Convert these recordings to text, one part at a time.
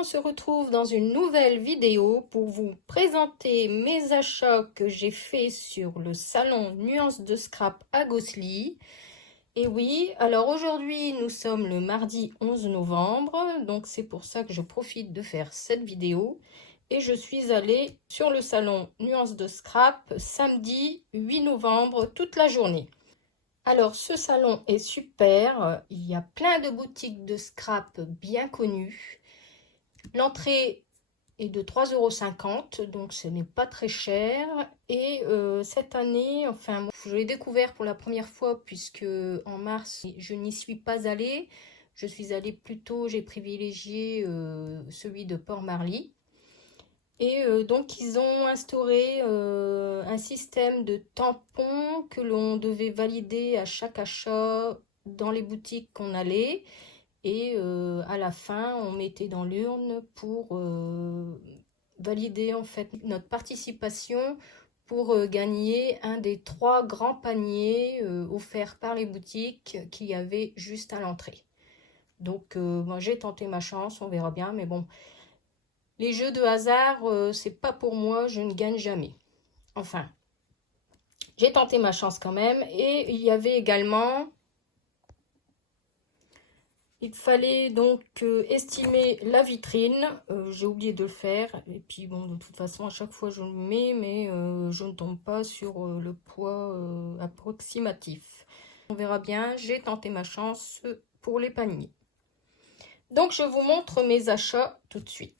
on se retrouve dans une nouvelle vidéo pour vous présenter mes achats que j'ai fait sur le salon Nuances de Scrap à Gosselies. Et oui, alors aujourd'hui nous sommes le mardi 11 novembre, donc c'est pour ça que je profite de faire cette vidéo. Et je suis allée sur le salon Nuances de Scrap samedi 8 novembre toute la journée. Alors ce salon est super, il y a plein de boutiques de scrap bien connues. L'entrée est de 3,50 €, donc ce n'est pas très cher. Et cette année, enfin, je l'ai découvert pour la première fois puisque en mars, je n'y suis pas allée. Je suis allée plutôt, j'ai privilégié celui de Port-Marly. Et donc, ils ont instauré un système de tampons que l'on devait valider à chaque achat dans les boutiques qu'on allait. Et à la fin, on mettait dans l'urne pour valider en fait notre participation pour gagner un des 3 grands paniers offerts par les boutiques qu'il y avait juste à l'entrée. Donc, moi, j'ai tenté ma chance, on verra bien, mais bon. Les jeux de hasard, c'est pas pour moi, je ne gagne jamais. Enfin, j'ai tenté ma chance quand même. Et il y avait également, il fallait donc estimer la vitrine. J'ai oublié de le faire. Et puis bon, de toute façon, à chaque fois je le mets, mais je ne tombe pas sur le poids approximatif. On verra bien, j'ai tenté ma chance pour les paniers. Donc je vous montre mes achats tout de suite.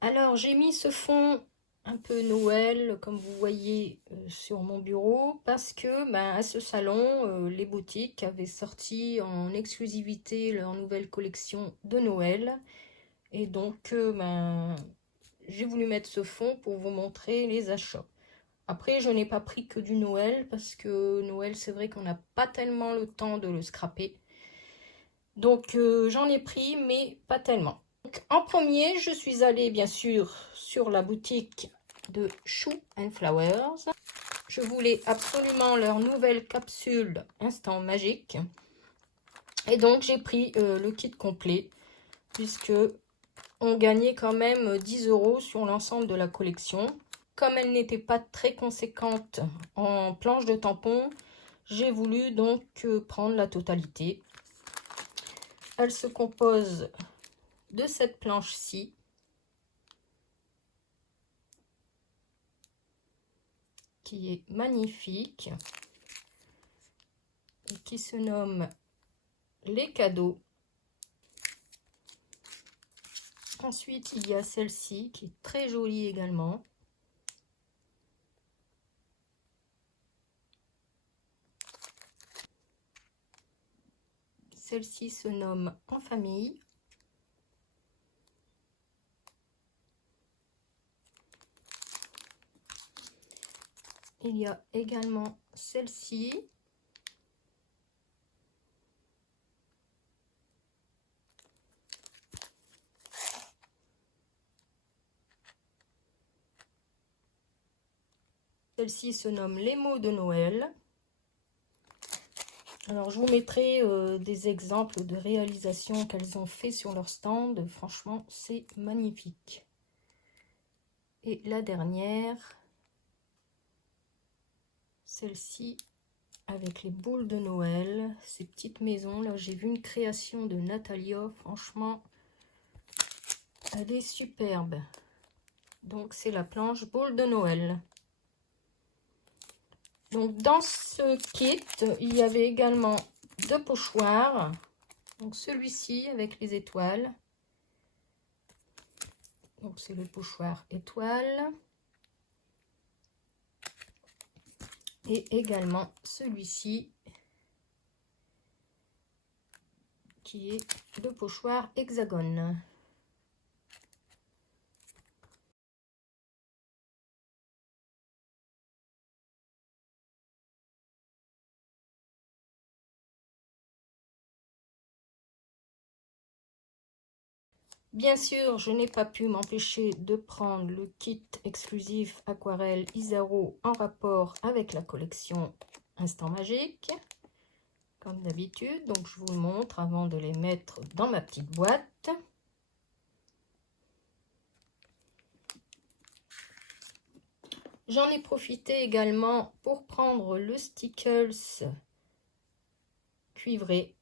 Alors, j'ai mis ce fond un peu Noël, comme vous voyez sur mon bureau, parce que à ce salon, les boutiques avaient sorti en exclusivité leur nouvelle collection de Noël. Et donc, j'ai voulu mettre ce fond pour vous montrer les achats. Après, je n'ai pas pris que du Noël, parce que Noël, c'est vrai qu'on n'a pas tellement le temps de le scraper. Donc, j'en ai pris, mais pas tellement. En premier, je suis allée bien sûr sur la boutique de Shoe and Flowers. Je voulais absolument leur nouvelle capsule Instant Magique. Et donc j'ai pris le kit complet puisque on gagnait quand même 10 € sur l'ensemble de la collection. Comme elle n'était pas très conséquente en planche de tampons, j'ai voulu donc prendre la totalité. Elle se compose de cette planche-ci, qui est magnifique et qui se nomme les cadeaux. Ensuite, il y a celle-ci qui est très jolie également. Celle-ci se nomme En famille. Il y a également celle-ci. Celle-ci se nomme Les mots de Noël. Alors, je vous mettrai des exemples de réalisations qu'elles ont fait sur leur stand. Franchement, c'est magnifique. Et la dernière, celle-ci, avec les boules de Noël, ces petites maisons. Là, j'ai vu une création de Natalia. Franchement, elle est superbe. Donc, c'est la planche boule de Noël. Donc, dans ce kit, il y avait également 2 pochoirs. Donc, celui-ci avec les étoiles. Donc, c'est le pochoir étoile. Et également celui-ci qui est le pochoir hexagone. Bien sûr, je n'ai pas pu m'empêcher de prendre le kit exclusif aquarelle Isaro en rapport avec la collection Instant Magique. comme d'habitude. Donc je vous le montre avant de les mettre dans ma petite boîte. J'en ai profité également pour prendre le Stickles cuivré.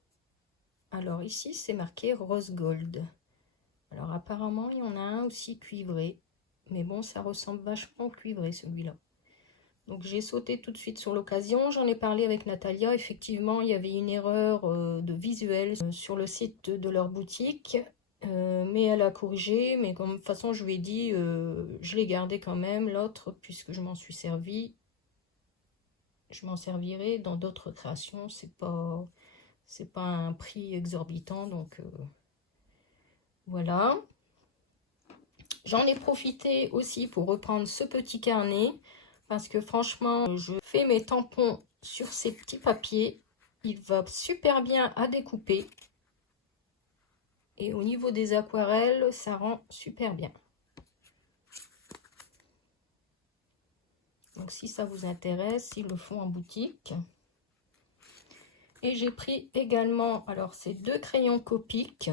Alors ici c'est marqué rose gold. Alors apparemment il y en a un aussi cuivré, mais bon ça ressemble vachement au cuivré celui-là. Donc j'ai sauté tout de suite sur l'occasion, j'en ai parlé avec Natalia, effectivement il y avait une erreur de visuel sur le site de leur boutique, mais elle a corrigé, mais comme de toute façon je lui ai dit, je l'ai gardé quand même l'autre, puisque je m'en suis servi, je m'en servirai dans d'autres créations, c'est pas un prix exorbitant, donc voilà. J'en ai profité aussi pour reprendre ce petit carnet, parce que franchement, je fais mes tampons sur ces petits papiers. Il va super bien à découper. Et au niveau des aquarelles, ça rend super bien. Donc si ça vous intéresse, ils le font en boutique. Et j'ai pris également, alors c'est 2 crayons Copic.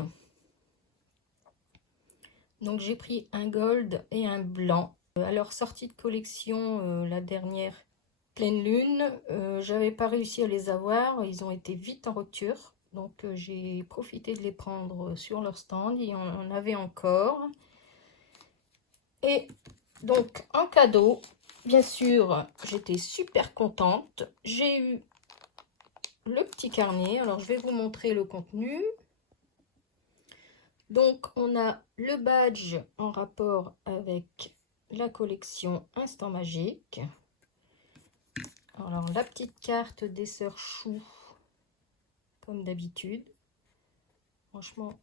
Donc j'ai pris un gold et un blanc. À leur sortie de collection, la dernière pleine lune, j'avais pas réussi à les avoir, ils ont été vite en rupture, donc j'ai profité de les prendre sur leur stand, il y en avait encore. Et donc en cadeau, bien sûr, j'étais super contente, j'ai eu le petit carnet. Alors je vais vous montrer le contenu. Donc on a le badge en rapport avec la collection Instant Magique. Alors la petite carte des sœurs Chou, comme d'habitude. Franchement,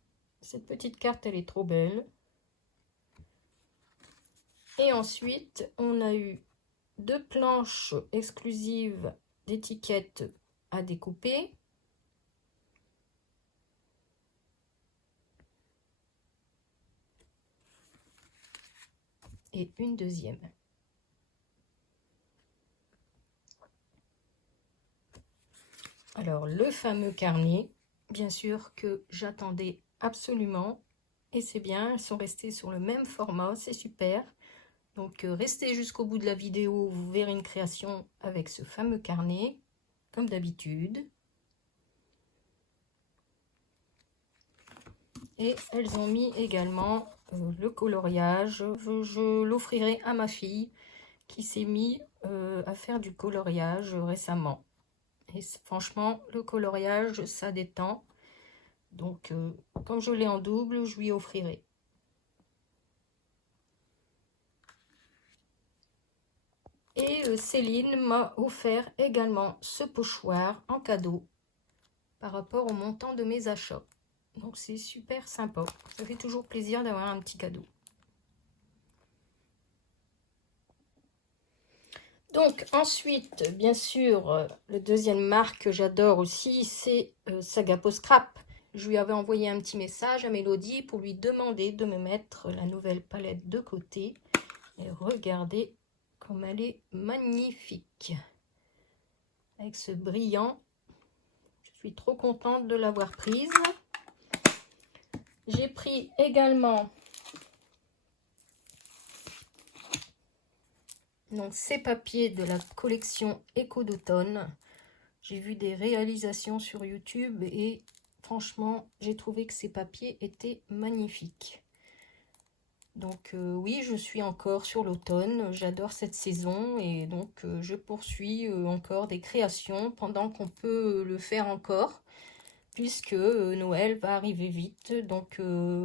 cette petite carte, elle est trop belle. Et ensuite, on a eu 2 planches exclusives d'étiquettes à découper. Et une deuxième. Alors, le fameux carnet, bien sûr que j'attendais absolument. Et c'est bien, elles sont restées sur le même format, c'est super. Donc, restez jusqu'au bout de la vidéo, vous verrez une création avec ce fameux carnet, comme d'habitude. Et elles ont mis également le coloriage. Je l'offrirai à ma fille qui s'est mis à faire du coloriage récemment. Et franchement, le coloriage, ça détend. Donc, comme je l'ai en double, je lui offrirai. Et Céline m'a offert également ce pochoir en cadeau par rapport au montant de mes achats. Donc, c'est super sympa. Ça fait toujours plaisir d'avoir un petit cadeau. Donc ensuite, bien sûr, le deuxième marque que j'adore aussi, c'est Sagapo Scrap. Je lui avais envoyé un petit message à Mélodie pour lui demander de me mettre la nouvelle palette de côté. Et regardez comme elle est magnifique. Avec ce brillant, je suis trop contente de l'avoir prise. J'ai pris également donc ces papiers de la collection Écho d'automne. J'ai vu des réalisations sur YouTube et franchement, j'ai trouvé que ces papiers étaient magnifiques. Donc oui, je suis encore sur l'automne, j'adore cette saison et donc je poursuis encore des créations pendant qu'on peut le faire encore, puisque Noël va arriver vite, donc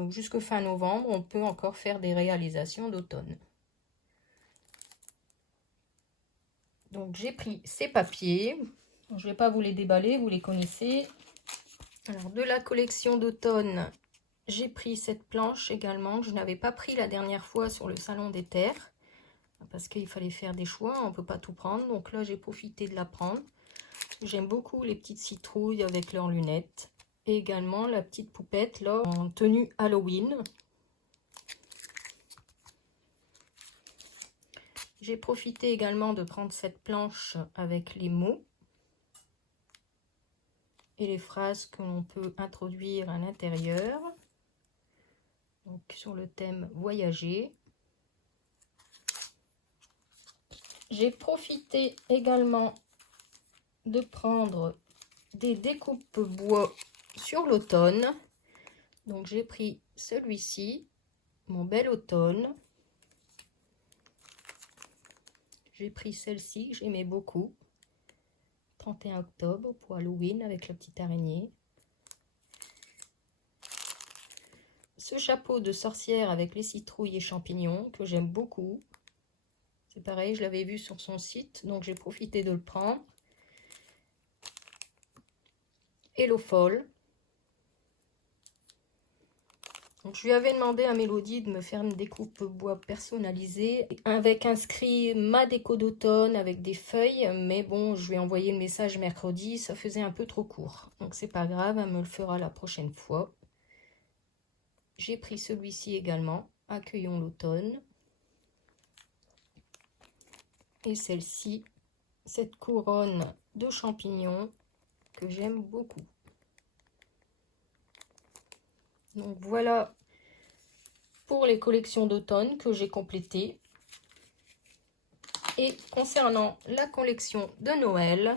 jusqu'à fin novembre, on peut encore faire des réalisations d'automne. Donc j'ai pris ces papiers, je ne vais pas vous les déballer, vous les connaissez. Alors de la collection d'automne, j'ai pris cette planche également, que je n'avais pas pris la dernière fois sur le salon des terres, parce qu'il fallait faire des choix, on ne peut pas tout prendre, donc là j'ai profité de la prendre. J'aime beaucoup les petites citrouilles avec leurs lunettes, et également la petite poupette là en tenue Halloween. J'ai profité également de prendre cette planche avec les mots. et les phrases que l'on peut introduire à l'intérieur. Donc sur le thème voyager. J'ai profité également de prendre des découpes bois sur l'automne. Donc j'ai pris celui-ci, mon bel automne. J'ai pris celle-ci que j'aimais beaucoup. 31 octobre pour Halloween avec la petite araignée. Ce chapeau de sorcière avec les citrouilles et champignons que j'aime beaucoup. C'est pareil, je l'avais vu sur son site, donc j'ai profité de le prendre. Hello Fall. Donc, je lui avais demandé à Mélodie de me faire une découpe bois personnalisée avec inscrit ma déco d'automne avec des feuilles, mais bon, je lui ai envoyé le message mercredi, ça faisait un peu trop court. Donc c'est pas grave, elle me le fera la prochaine fois. J'ai pris celui-ci également, Accueillons l'automne. Et celle-ci, cette couronne de champignons que j'aime beaucoup. Donc voilà pour les collections d'automne que j'ai complétées. Et concernant la collection de Noël,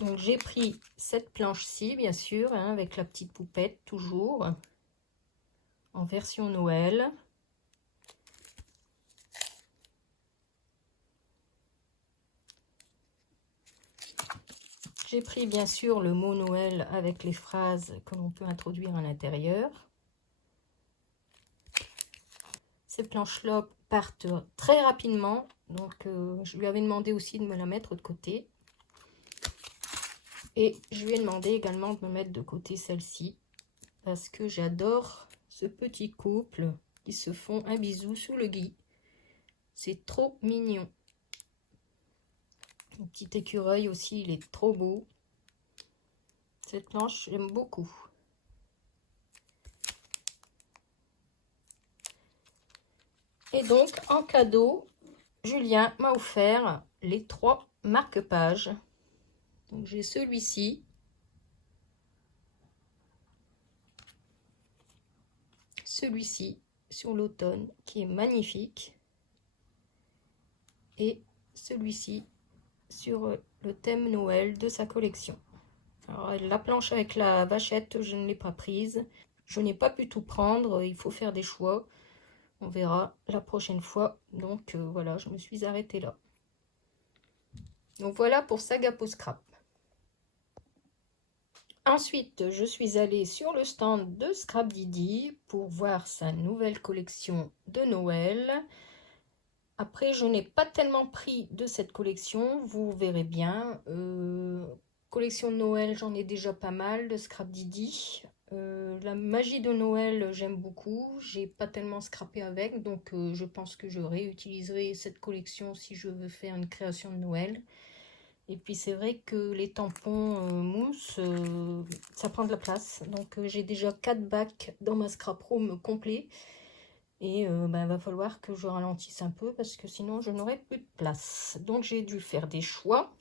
donc j'ai pris cette planche-ci, bien sûr, hein, avec la petite poupette, toujours, en version Noël. J'ai pris, bien sûr, le mot Noël avec les phrases que l'on peut introduire à l'intérieur. Ces planches-là partent très rapidement, donc je lui avais demandé aussi de me la mettre de côté. Et je lui ai demandé également de me mettre de côté celle-ci, parce que j'adore ce petit couple qui se font un bisou sous le gui. C'est trop mignon. Le petit écureuil aussi, il est trop beau. Cette planche, j'aime beaucoup. Et donc, en cadeau, Julien m'a offert les 3 marque-pages. Donc, j'ai celui-ci. Celui-ci sur l'automne qui est magnifique. Et celui-ci sur le thème Noël de sa collection. Alors, la planche avec la vachette, je ne l'ai pas prise. Je n'ai pas pu tout prendre, il faut faire des choix. On verra la prochaine fois. Donc voilà, je me suis arrêtée là. Donc voilà pour Saga Peau Scrap. Ensuite, je suis allée sur le stand de Scrap Didi pour voir sa nouvelle collection de Noël. Après, je n'ai pas tellement pris de cette collection, vous verrez bien. Collection de Noël, j'en ai déjà pas mal de Scrap Didi. La magie de Noël, j'aime beaucoup. J'ai pas tellement scrappé avec, donc je pense que je réutiliserai cette collection si je veux faire une création de Noël. Et puis c'est vrai que les tampons mousse, ça prend de la place. Donc j'ai déjà 4 bacs dans ma scrap room complet. Et va falloir que je ralentisse un peu parce que sinon je n'aurai plus de place. Donc j'ai dû faire des choix.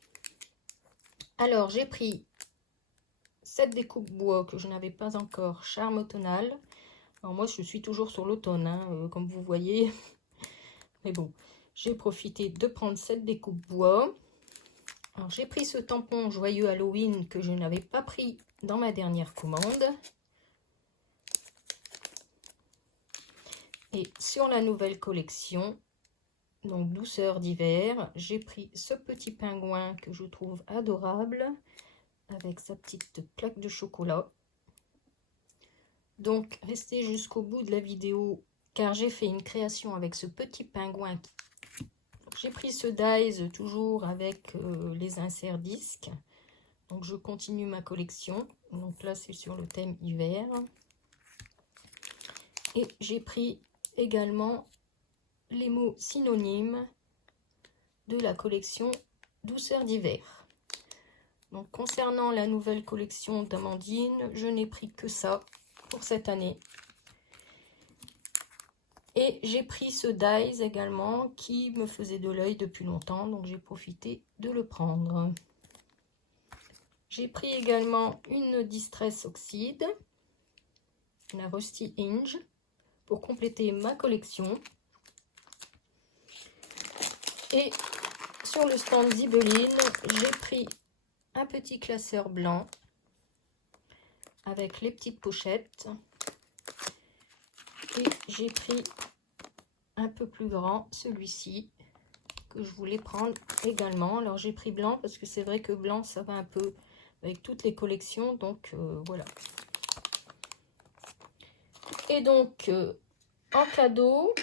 Alors j'ai pris cette découpe bois que je n'avais pas encore, Charme automnal. Alors moi je suis toujours sur l'automne, hein, comme vous voyez. Mais bon, j'ai profité de prendre cette découpe bois. Alors j'ai pris ce tampon Joyeux Halloween que je n'avais pas pris dans ma dernière commande. Et sur la nouvelle collection, donc Douceur d'hiver, j'ai pris ce petit pingouin que je trouve adorable avec sa petite plaque de chocolat. Donc restez jusqu'au bout de la vidéo car j'ai fait une création avec ce petit pingouin. J'ai pris ce dies toujours avec les inserts disques. Donc je continue ma collection. Donc là c'est sur le thème hiver. Et j'ai pris également les mots synonymes de la collection Douceur d'hiver. Donc concernant la nouvelle collection d'Amandine, je n'ai pris que ça pour cette année. Et j'ai pris ce dies également qui me faisait de l'œil depuis longtemps, donc j'ai profité de le prendre. J'ai pris également une Distress Oxide, la Rusty Hinge, pour compléter ma collection. Et sur le stand Zibeline, j'ai pris un petit classeur blanc avec les petites pochettes. Et j'ai pris un peu plus grand, celui-ci, que je voulais prendre également. Alors j'ai pris blanc parce que c'est vrai que blanc, ça va un peu avec toutes les collections. Donc voilà. Et donc, en cadeau,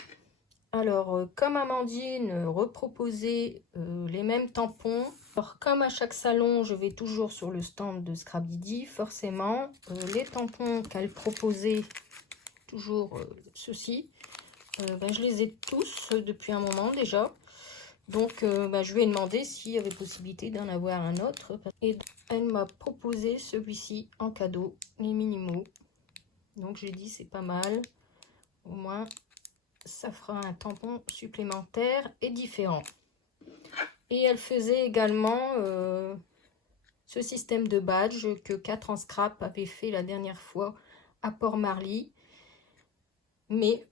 alors comme Amandine reproposait les mêmes tampons. Alors comme à chaque salon, je vais toujours sur le stand de Scrap Didi, forcément, les tampons qu'elle proposait, toujours ceux-ci, je les ai tous depuis un moment déjà. Donc je lui ai demandé s'il y avait possibilité d'en avoir un autre. Et elle m'a proposé celui-ci en cadeau, les Minimo. Donc j'ai dit c'est pas mal. Au moins ça fera un tampon supplémentaire et différent. Et elle faisait également ce système de badge que 4 en scrap avait fait la dernière fois à Port-Marly. Mais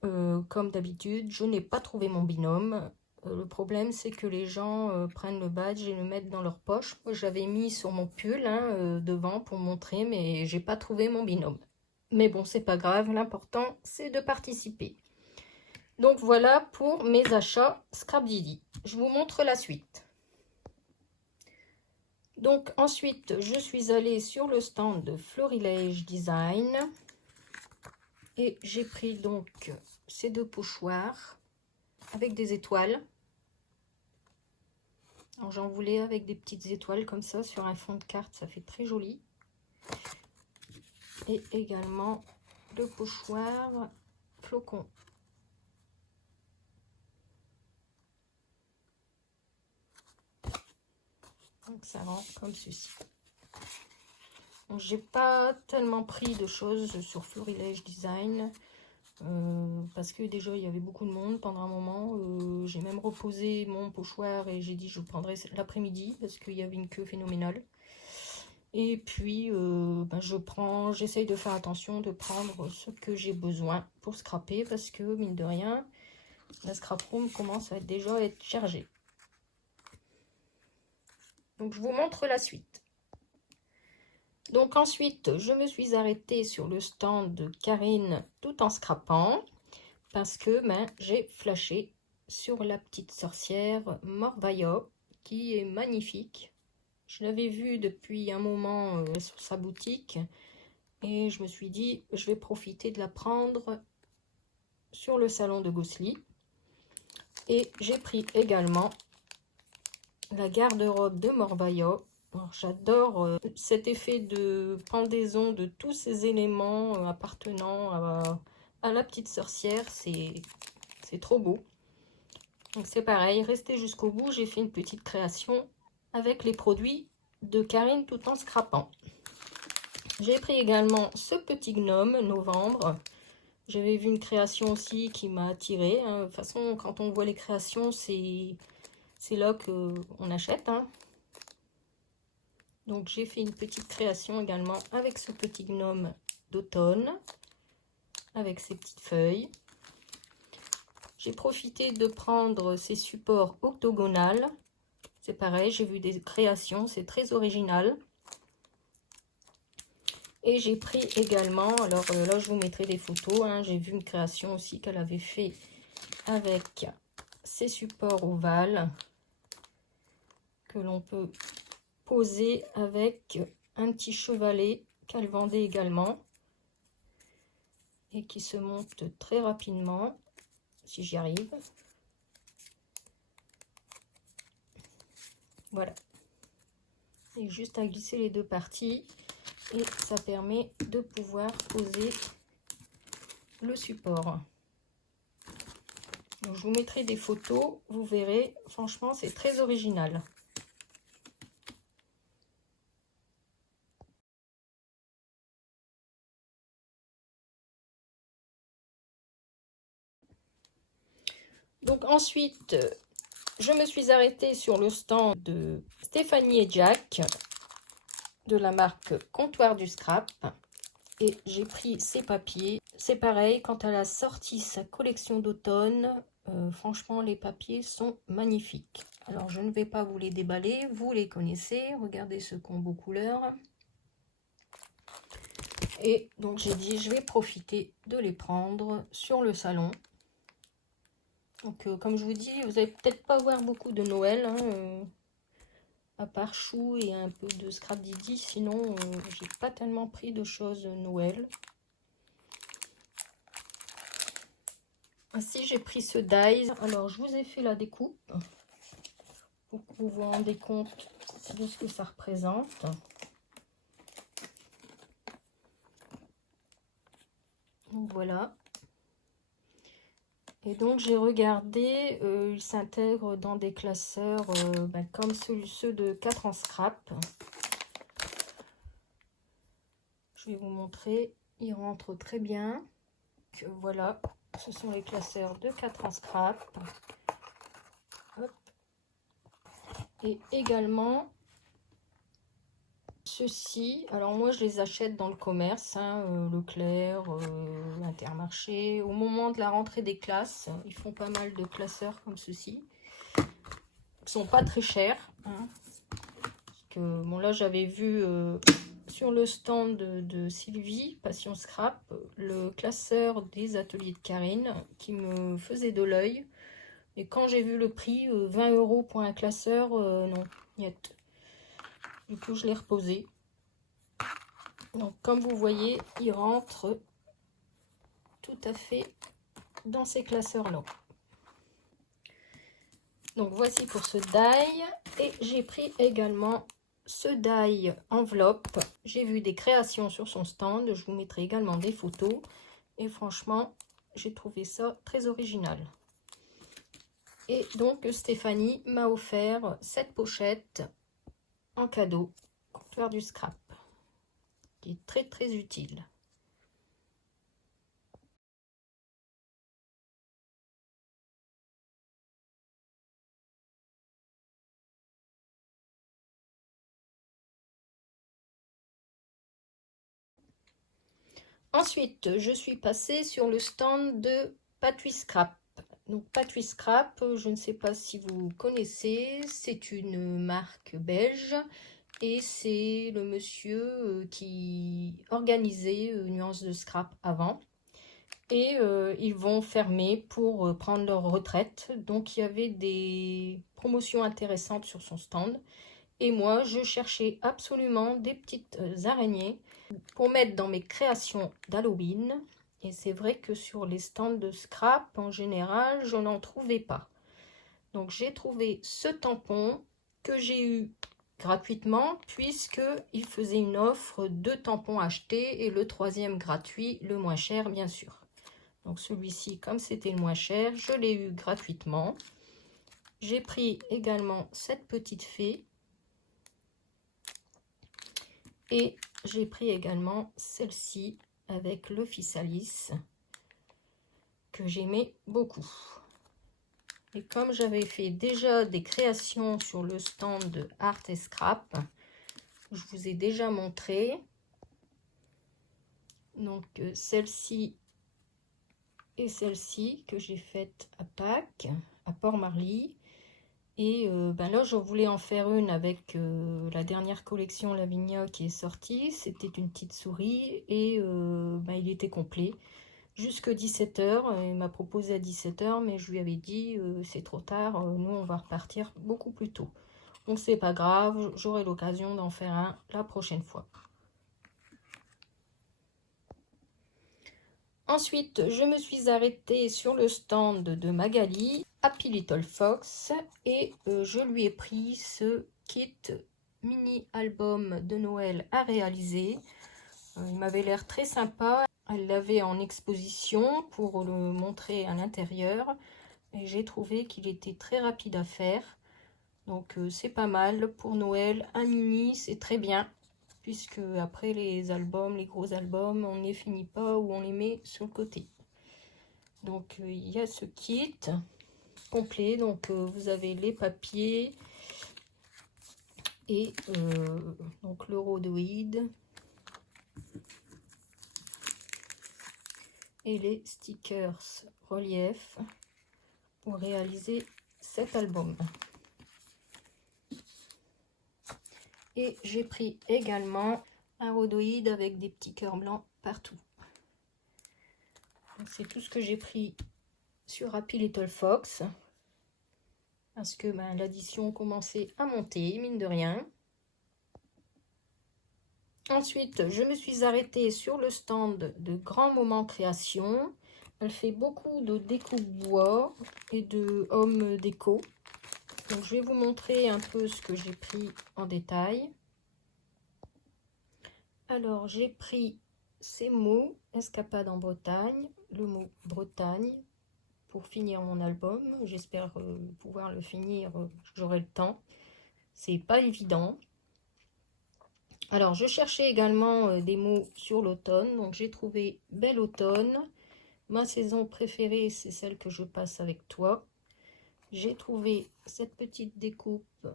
comme d'habitude, je n'ai pas trouvé mon binôme. Le problème, c'est que les gens prennent le badge et le mettent dans leur poche. Moi, j'avais mis sur mon pull devant pour montrer, mais j'ai pas trouvé mon binôme. Mais bon, c'est pas grave. L'important, c'est de participer. Donc voilà pour mes achats Scrap Didi. Je vous montre la suite. Donc ensuite, je suis allée sur le stand de Florilège Design. Et j'ai pris donc ces deux pochoirs avec des étoiles. Alors j'en voulais avec des petites étoiles comme ça sur un fond de carte, ça fait très joli. Et également le pochoir flocon. Donc ça rend comme ceci. J'ai pas tellement pris de choses sur Florilège Design. Parce que déjà il y avait beaucoup de monde pendant un moment. J'ai même reposé mon pochoir et j'ai dit je prendrai l'après-midi parce qu'il y avait une queue phénoménale. Et puis j'essaye de faire attention de prendre ce que j'ai besoin pour scraper parce que mine de rien la scrap room commence à déjà être chargée. Donc je vous montre la suite. Donc ensuite je me suis arrêtée sur le stand de Karine tout en scrapant. Parce que j'ai flashé sur la petite sorcière Morvaya qui est magnifique. Je l'avais vue depuis un moment sur sa boutique et je me suis dit je vais profiter de la prendre sur le salon de Gosselies. Et j'ai pris également la garde-robe de Morvaya. J'adore cet effet de pendaison de tous ces éléments appartenant à la petite sorcière. C'est trop beau. Donc c'est pareil, restez jusqu'au bout. J'ai fait une petite création avec les produits de Karine tout en scrapant. J'ai pris également ce petit gnome novembre. J'avais vu une création aussi qui m'a attirée. De toute façon, quand on voit les créations, c'est là qu'on achète. Donc j'ai fait une petite création également avec ce petit gnome d'automne, avec ses petites feuilles. J'ai profité de prendre ces supports octogonales. C'est pareil, j'ai vu des créations, c'est très original. Et j'ai pris également, alors là je vous mettrai des photos, j'ai vu une création aussi qu'elle avait fait avec ces supports ovales que l'on peut poser avec un petit chevalet qu'elle vendait également et qui se monte très rapidement. Si j'y arrive. Voilà. Et juste à glisser les deux parties et ça permet de pouvoir poser le support. Donc, je vous mettrai des photos, vous verrez, franchement c'est très original. Donc ensuite, je me suis arrêtée sur le stand de Stéphanie et Jack. de la marque Comptoir du Scrap. Et j'ai pris ces papiers. C'est pareil, quand elle a sorti sa collection d'automne, franchement, les papiers sont magnifiques. Alors, je ne vais pas vous les déballer, vous les connaissez. Regardez ce combo couleur. Et donc, j'ai dit, je vais profiter de les prendre sur le salon. Donc, comme je vous dis, vous n'allez peut-être pas voir beaucoup de Noël, hein, à part Chou et un peu de Scrap Didi. Sinon, j'ai pas tellement pris de choses Noël. Ainsi, j'ai pris ce die. Alors, je vous ai fait la découpe pour que vous vous rendez compte de ce que ça représente. Donc, voilà. Et donc, j'ai regardé, il s'intègre dans des classeurs comme ceux de 4 en scrap. Je vais vous montrer. Il rentre très bien. Donc, voilà, ce sont les classeurs de 4 en scrap. Hop. Et également ceux-ci, alors moi je les achète dans le commerce, hein, Leclerc, Intermarché. Au moment de la rentrée des classes, ils font pas mal de classeurs comme ceux-ci. Ils sont pas très chers. Hein, parce que, bon, là j'avais vu sur le stand de Sylvie, Passion Scrap, le classeur des ateliers de Karine qui me faisait de l'œil. Et quand j'ai vu le prix, 20 € pour un classeur, non, niet. Du coup, je l'ai reposé. Donc, comme vous voyez, il rentre tout à fait dans ces classeurs-là. Donc, voici pour ce die. Et j'ai pris également ce die enveloppe. J'ai vu des créations sur son stand. Je vous mettrai également des photos. Et franchement, j'ai trouvé ça très original. Et donc, Stéphanie m'a offert cette pochette en cadeau, Comptoir du Scrap, qui est très très utile. Ensuite, je suis passée sur le stand de Patouille Scrap. Donc Patouille Scrap, je ne sais pas si vous connaissez, c'est une marque belge et c'est le monsieur qui organisait Nuances de Scrap avant. Et ils vont fermer pour prendre leur retraite. Donc il y avait des promotions intéressantes sur son stand. Et moi, je cherchais absolument des petites araignées pour mettre dans mes créations d'Halloween. Et c'est vrai que sur les stands de scrap, en général, je n'en trouvais pas. Donc j'ai trouvé ce tampon que j'ai eu gratuitement puisqu'il faisait une offre 2 tampons achetés et le 3e gratuit, le moins cher bien sûr. Donc celui-ci, comme c'était le moins cher, je l'ai eu gratuitement. J'ai pris également cette petite fée. Et j'ai pris également celle-ci avec l'Officalis que j'aimais beaucoup. Et comme j'avais fait déjà des créations sur le stand de Art et Scrap, je vous ai déjà montré. Donc celle-ci et celle-ci que j'ai faites à Pâques, à Port-Marly. Et là, je voulais en faire une avec la dernière collection Lavinia qui est sortie. C'était une petite souris et il était complet. Jusque 17 h. Il m'a proposé à 17 h, mais je lui avais dit c'est trop tard, nous on va repartir beaucoup plus tôt. Donc c'est pas grave, j'aurai l'occasion d'en faire un la prochaine fois. Ensuite, je me suis arrêtée sur le stand de Magali, Happy Little Fox, et je lui ai pris ce kit mini album de Noël à réaliser. Il m'avait l'air très sympa. Elle l'avait en exposition pour le montrer à l'intérieur. Et j'ai trouvé qu'il était très rapide à faire. Donc c'est pas mal. Pour Noël, un mini, c'est très bien. Puisque après les albums, les gros albums, on ne les finit pas ou on les met sur le côté. Donc il y a ce kit complet. Donc vous avez les papiers, et donc le rhodoïde et les stickers relief pour réaliser cet album. Et j'ai pris également un rhodoïde avec des petits cœurs blancs partout. C'est tout ce que j'ai pris sur Happy Little Fox, parce que l'addition commençait à monter, mine de rien. Ensuite, je me suis arrêtée sur le stand de Grand Moment Création. Elle fait beaucoup de découpe bois et de homme déco. Donc, je vais vous montrer un peu ce que j'ai pris en détail. Alors, j'ai pris ces mots, Escapade en Bretagne, le mot Bretagne, pour finir mon album. J'espère pouvoir le finir, j'aurai le temps. C'est pas évident. Alors, je cherchais également des mots sur l'automne. Donc, j'ai trouvé Bel automne. Ma saison préférée, c'est celle que je passe avec toi. J'ai trouvé cette petite découpe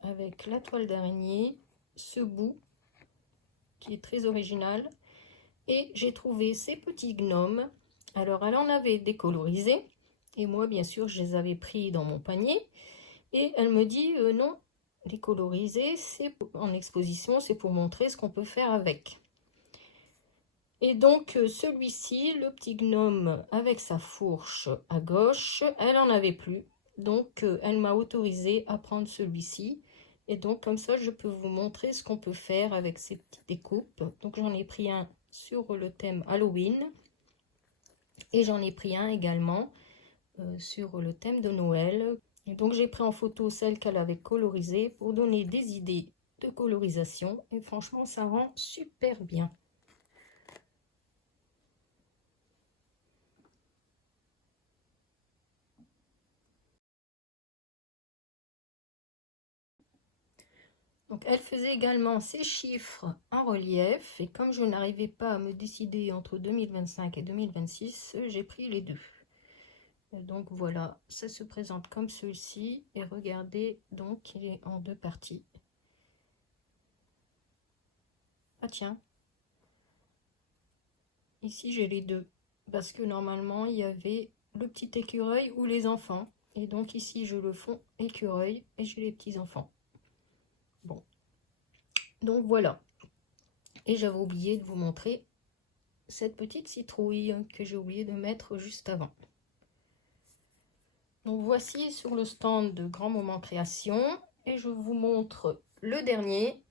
avec la toile d'araignée, ce bout qui est très original. Et j'ai trouvé ces petits gnomes. Alors, elle en avait décolorisé. Et moi, bien sûr, je les avais pris dans mon panier. Et elle me dit non, décoloriser, c'est en exposition, c'est pour montrer ce qu'on peut faire avec. Et donc, celui-ci, le petit gnome avec sa fourche à gauche, elle en avait plus. Donc, elle m'a autorisé à prendre celui-ci. Et donc, comme ça, je peux vous montrer ce qu'on peut faire avec ces petites découpes. Donc, j'en ai pris un sur le thème Halloween. Et j'en ai pris un également sur le thème de Noël. Et donc, j'ai pris en photo celle qu'elle avait colorisée pour donner des idées de colorisation. Et franchement, ça rend super bien. Donc, elle faisait également ses chiffres en relief. Et comme je n'arrivais pas à me décider entre 2025 et 2026, j'ai pris les deux. Et donc, voilà, ça se présente comme ceci. Et regardez, donc, il est en deux parties. Ah tiens, ici j'ai les deux. Parce que normalement, il y avait le petit écureuil ou les enfants. Et donc, ici, je le fond écureuil et j'ai les petits enfants. Bon. Donc, voilà. Et j'avais oublié de vous montrer cette petite citrouille que j'ai oublié de mettre juste avant. Donc voici sur le stand de Grand Moment Création et je vous montre le dernier.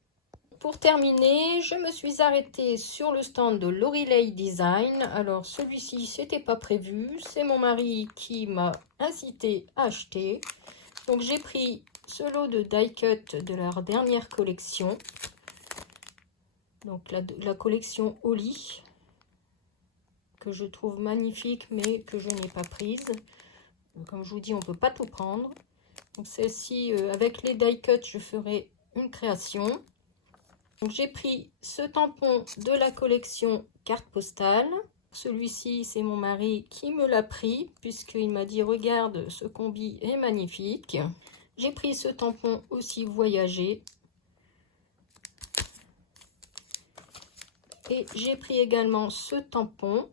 Pour terminer, je me suis arrêtée sur le stand de Lorelei Design. Alors celui-ci, c'était pas prévu, c'est mon mari qui m'a incité à acheter. Donc j'ai pris ce lot de die cut de leur dernière collection. Donc la collection Oli, que je trouve magnifique mais que je n'ai pas prise. Comme je vous dis, on ne peut pas tout prendre. Donc celle-ci, avec les die cut, je ferai une création. Donc j'ai pris ce tampon de la collection carte postale. Celui-ci, c'est mon mari qui me l'a pris, puisqu'il m'a dit, regarde, ce combi est magnifique. J'ai pris ce tampon aussi voyager. Et j'ai pris également ce tampon,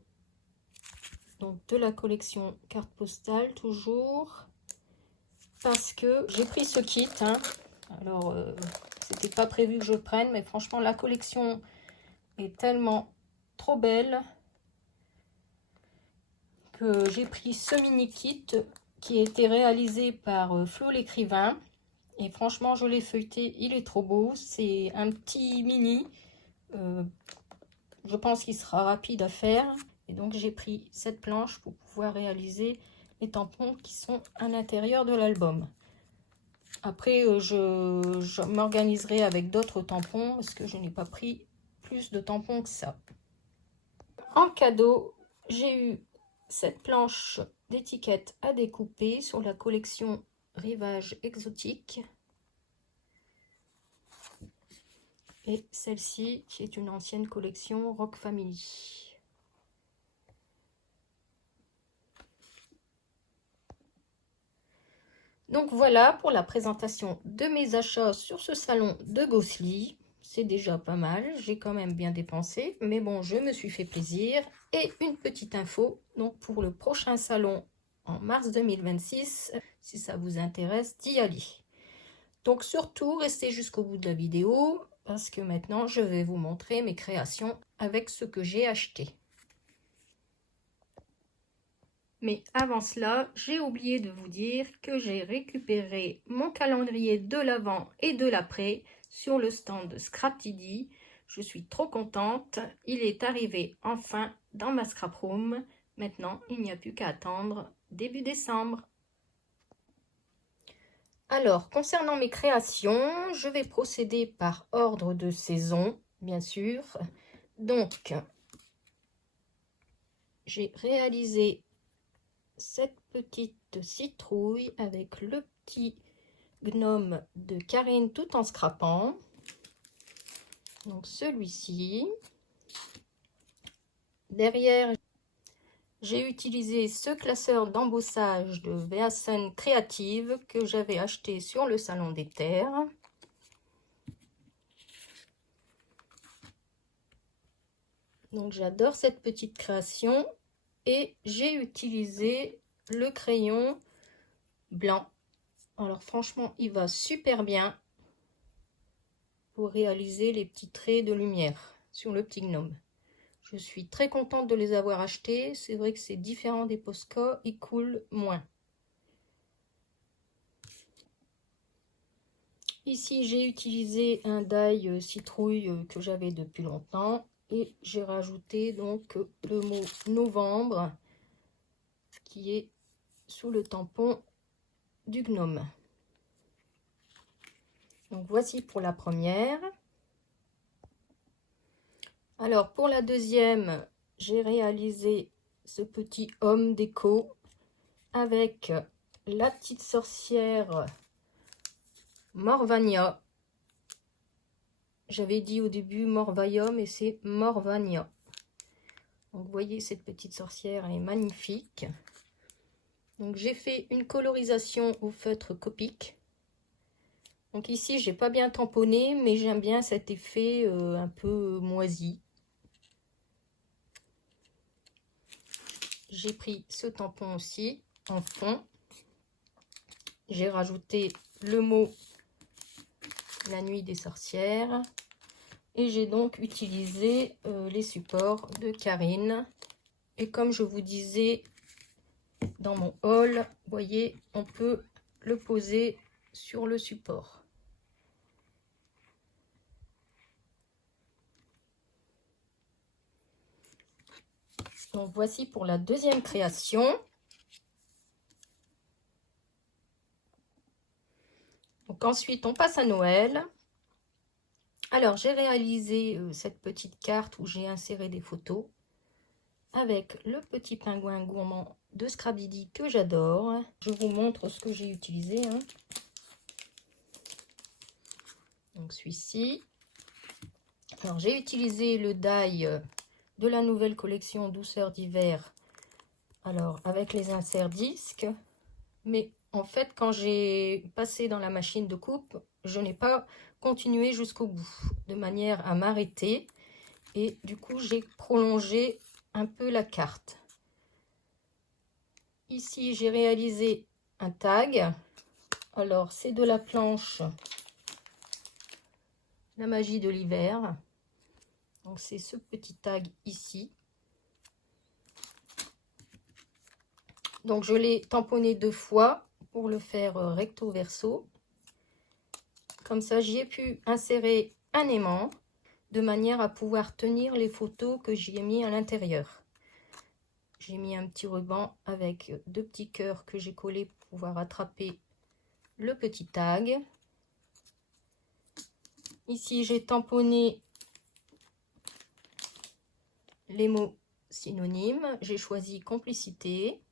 donc de la collection carte postale, toujours. Parce que j'ai pris ce kit, hein. Alors c'était pas prévu que je prenne, mais franchement la collection est tellement trop belle que j'ai pris ce mini kit qui a été réalisé par Flo l'écrivain, et franchement je l'ai feuilleté, il est trop beau. C'est un petit mini, je pense qu'il sera rapide à faire, et donc j'ai pris cette planche pour pouvoir réaliser les tampons qui sont à l'intérieur de l'album. Après, je m'organiserai avec d'autres tampons parce que je n'ai pas pris plus de tampons que ça. En cadeau, j'ai eu cette planche d'étiquette à découper sur la collection Rivage Exotique. Et celle-ci qui est une ancienne collection Rock Family. Donc voilà pour la présentation de mes achats sur ce salon de Gosselies. C'est déjà pas mal, j'ai quand même bien dépensé, mais bon, je me suis fait plaisir. Et une petite info, donc pour le prochain salon en mars 2026, si ça vous intéresse d'y aller. Donc surtout, restez jusqu'au bout de la vidéo, parce que maintenant, je vais vous montrer mes créations avec ce que j'ai acheté. Mais avant cela, j'ai oublié de vous dire que j'ai récupéré mon calendrier de l'avant et de l'après sur le stand de Scraptidi. Je suis trop contente. Il est arrivé enfin dans ma scrap room. Maintenant, il n'y a plus qu'à attendre début décembre. Alors, concernant mes créations, je vais procéder par ordre de saison, bien sûr. Donc, j'ai réalisé cette petite citrouille avec le petit gnome de Karine tout en scrapant. Donc celui-ci. Derrière, j'ai utilisé ce classeur d'embossage de Veasen Creative que j'avais acheté sur le Salon des Terres. Donc j'adore cette petite création. Et j'ai utilisé le crayon blanc. Alors franchement, il va super bien pour réaliser les petits traits de lumière sur le petit gnome. Je suis très contente de les avoir achetés. C'est vrai que c'est différent des Posca, ils coulent moins. Ici, j'ai utilisé un die citrouille que j'avais depuis longtemps. Et j'ai rajouté donc le mot novembre qui est sous le tampon du gnome. Donc voici pour la première. Alors pour la deuxième, j'ai réalisé ce petit homme déco avec la petite sorcière Morvania. J'avais dit au début Morvaia, mais c'est Morvania. Donc vous voyez, cette petite sorcière est magnifique. Donc j'ai fait une colorisation au feutre Copic. Donc ici, j'ai pas bien tamponné, mais j'aime bien cet effet un peu moisi. J'ai pris ce tampon aussi en fond. J'ai rajouté le mot La nuit des sorcières. Et j'ai donc utilisé les supports de Karine. Et comme je vous disais dans mon haul, vous voyez, on peut le poser sur le support. Donc voici pour la deuxième création. Donc ensuite, on passe à Noël. Alors, j'ai réalisé cette petite carte où j'ai inséré des photos avec le petit pingouin gourmand de Scrapdidi que j'adore. Je vous montre ce que j'ai utilisé. Hein. Donc celui-ci. Alors, j'ai utilisé le die de la nouvelle collection Douceur d'hiver. Alors, avec les inserts disques. Mais en fait, quand j'ai passé dans la machine de coupe, je n'ai pas continué jusqu'au bout, de manière à m'arrêter. Et du coup, j'ai prolongé un peu la carte. Ici, j'ai réalisé un tag. Alors, c'est de la planche La magie de l'hiver. Donc, c'est ce petit tag ici. Donc, je l'ai tamponné 2 fois pour le faire recto verso. Comme ça, j'y ai pu insérer un aimant de manière à pouvoir tenir les photos que j'y ai mis à l'intérieur. J'ai mis un petit ruban avec 2 petits cœurs que j'ai collés pour pouvoir attraper le petit tag. Ici, j'ai tamponné les mots synonymes. J'ai choisi complicité.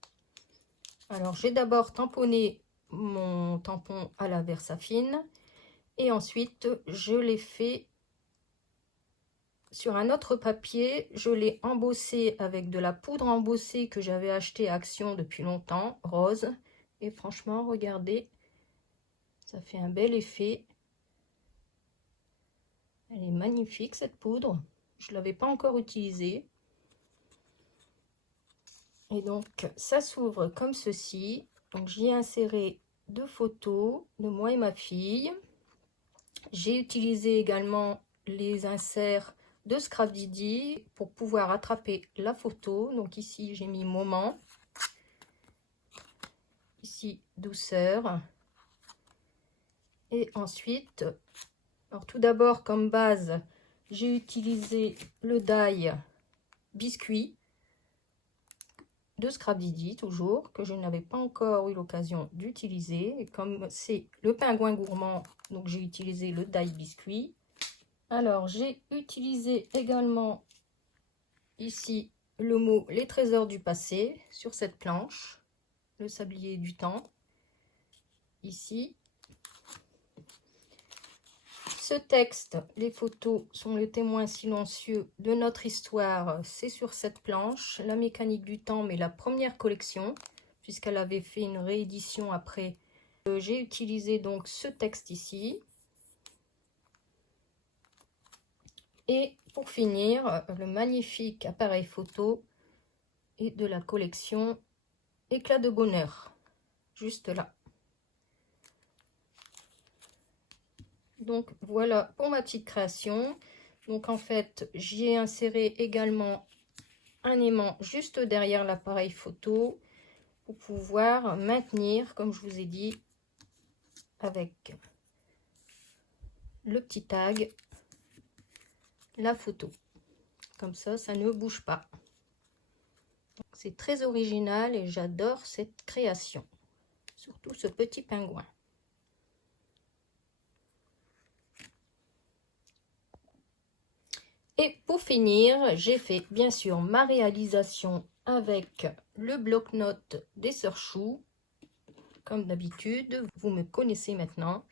Alors, j'ai d'abord tamponné mon tampon à la Versafine. Et ensuite, je l'ai fait sur un autre papier. Je l'ai embossé avec de la poudre embossée que j'avais acheté à Action depuis longtemps, rose. Et franchement, regardez, Ça fait un bel effet. Elle est magnifique cette poudre. Je ne l'avais pas encore utilisée. Et donc ça s'ouvre comme ceci. Donc j'y ai inséré 2 photos de moi et ma fille. J'ai utilisé également les inserts de Scrap Didi pour pouvoir attraper la photo. Donc ici j'ai mis moment, ici douceur, et ensuite, alors tout d'abord comme base, j'ai utilisé le die biscuit de Scrap Didi, toujours, que je n'avais pas encore eu l'occasion d'utiliser. Et comme c'est le pingouin gourmand, donc j'ai utilisé le die biscuit. Alors j'ai utilisé également ici le mot les trésors du passé sur cette planche, le sablier du temps, ici. Ce texte, les photos sont les témoins silencieux de notre histoire, c'est sur cette planche, la mécanique du temps, mais la première collection, puisqu'elle avait fait une réédition après. J'ai utilisé donc ce texte ici. Et pour finir, le magnifique appareil photo et de la collection Éclat de bonheur, juste là. Donc voilà pour ma petite création. Donc en fait, j'y ai inséré également un aimant juste derrière l'appareil photo pour pouvoir maintenir, comme je vous ai dit, avec le petit tag, la photo. Comme ça ne bouge pas. C'est très original et j'adore cette création. Surtout ce petit pingouin. Et pour finir, j'ai fait bien sûr ma réalisation avec le bloc-notes des Sœurs Chou. Comme d'habitude, vous me connaissez maintenant.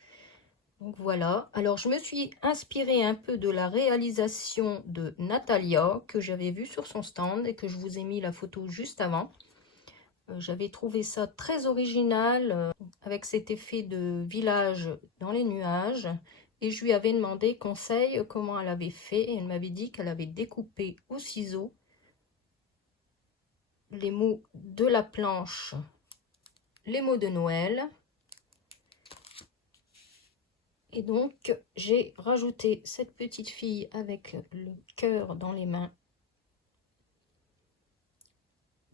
Donc voilà, alors je me suis inspirée un peu de la réalisation de Natalia que j'avais vue sur son stand et que je vous ai mis la photo juste avant. J'avais trouvé ça très original avec cet effet de village dans les nuages. Et je lui avais demandé conseil comment elle avait fait. Et elle m'avait dit qu'elle avait découpé au ciseau les mots de la planche, les mots de Noël. Et donc, j'ai rajouté cette petite fille avec le cœur dans les mains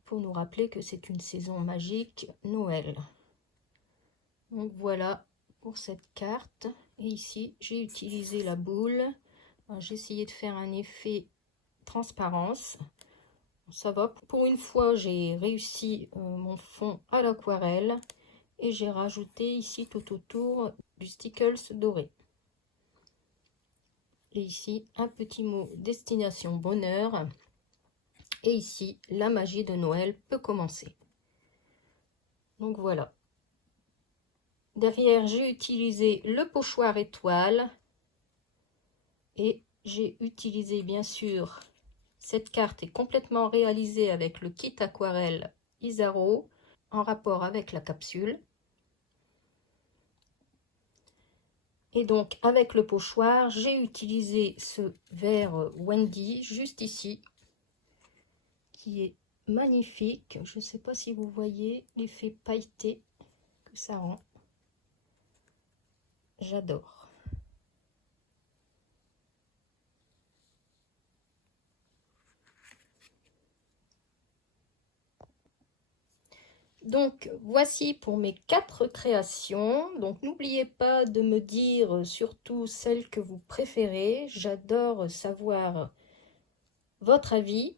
pour nous rappeler que c'est une saison magique, Noël. Donc voilà pour cette carte. Et ici, j'ai utilisé la boule. J'ai essayé de faire un effet transparence. Ça va. Pour une fois, j'ai réussi mon fond à l'aquarelle. Et j'ai rajouté ici tout autour du stickles doré. Et ici, un petit mot destination bonheur. Et ici, la magie de Noël peut commencer. Donc voilà. Derrière, j'ai utilisé le pochoir étoile. Et j'ai utilisé bien sûr, cette carte est complètement réalisée avec le kit aquarelle Isaro en rapport avec la capsule. Et donc avec le pochoir, j'ai utilisé ce verre Wendy juste ici, qui est magnifique. Je ne sais pas si vous voyez l'effet pailleté que ça rend. J'adore. Donc voici pour mes 4 créations. Donc n'oubliez pas de me dire surtout celles que vous préférez. J'adore savoir votre avis.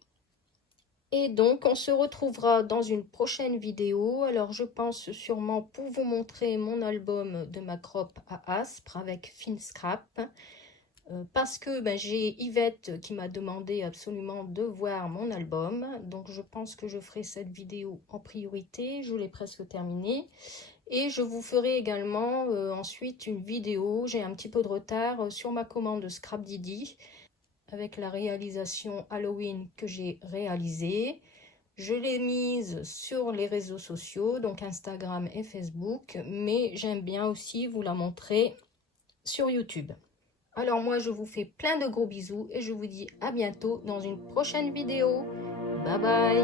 Et donc on se retrouvera dans une prochaine vidéo. Alors je pense sûrement pour vous montrer mon album de Macrope à Aspre avec Finscrap. Parce que j'ai Yvette qui m'a demandé absolument de voir mon album. Donc je pense que je ferai cette vidéo en priorité. Je l'ai presque terminée. Et je vous ferai également ensuite une vidéo. J'ai un petit peu de retard sur ma commande Scrap Didi avec la réalisation Halloween que j'ai réalisée. Je l'ai mise sur les réseaux sociaux, donc Instagram et Facebook, mais j'aime bien aussi vous la montrer sur YouTube. Alors moi, je vous fais plein de gros bisous et je vous dis à bientôt dans une prochaine vidéo. Bye bye!